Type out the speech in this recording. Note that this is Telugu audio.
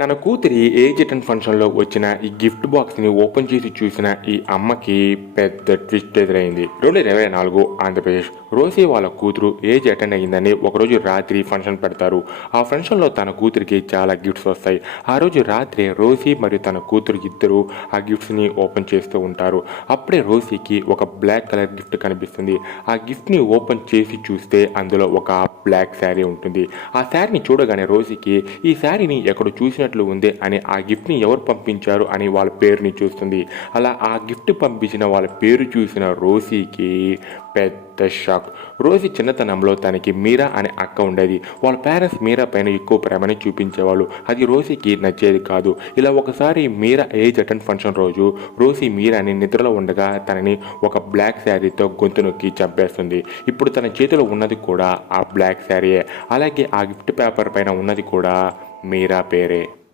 తన కూతురి ఏజ్ అటెండ్ ఫంక్షన్లో వచ్చిన ఈ గిఫ్ట్ బాక్స్ని ఓపెన్ చేసి చూసిన ఈ అమ్మకి పెద్ద ట్విస్ట్ ఎదురైంది. 2024 ఆంధ్రప్రదేశ్. రోసీ వాళ్ళ కూతురు ఏజ్ అటెండ్ అయ్యిందని ఒకరోజు రాత్రి ఫంక్షన్ పెడతారు. ఆ ఫంక్షన్లో తన కూతురికి చాలా గిఫ్ట్స్ వస్తాయి. ఆ రోజు రాత్రి రోసీ మరియు తన కూతురు ఇద్దరు ఆ గిఫ్ట్స్ని ఓపెన్ చేస్తూ ఉంటారు. అప్పుడే రోసీకి ఒక బ్లాక్ కలర్ గిఫ్ట్ కనిపిస్తుంది. ఆ గిఫ్ట్ని ఓపెన్ చేసి చూస్తే అందులో ఒక బ్లాక్ శారీ ఉంటుంది. ఆ శారీని చూడగానే రోసీకి ఈ శారీని ఎక్కడ చూసినట్లు ఉంది అని ఆ గిఫ్ట్ని ఎవరు పంపించారు అని వాళ్ళ పేరుని చూస్తుంది. అలా ఆ గిఫ్ట్ పంపించిన వాళ్ళ పేరు చూసిన రోసీకి పెద్ద షాక్. రోసీ చిన్నతనంలో తనకి మీరా అనే అక్క ఉండేది. వాళ్ళ పేరెంట్స్ మీరా పైన ఎక్కువ ప్రేమని చూపించేవాళ్ళు. అది రోసీకి నచ్చేది కాదు. ఇలా ఒకసారి మీరా ఏజ్ అటెండ్ ఫంక్షన్ రోజు రోసీ మీరాని నిద్రలో ఉండగా తనని ఒక బ్లాక్ శారీతో గొంతు నొక్కి చంపేస్తుంది. ఇప్పుడు తన చేతిలో ఉన్నది కూడా ఆ బ్లాక్ శారీయే. అలాగే ఆ గిఫ్ట్ పేపర్ పైన ఉన్నది కూడా మీరా పేరే.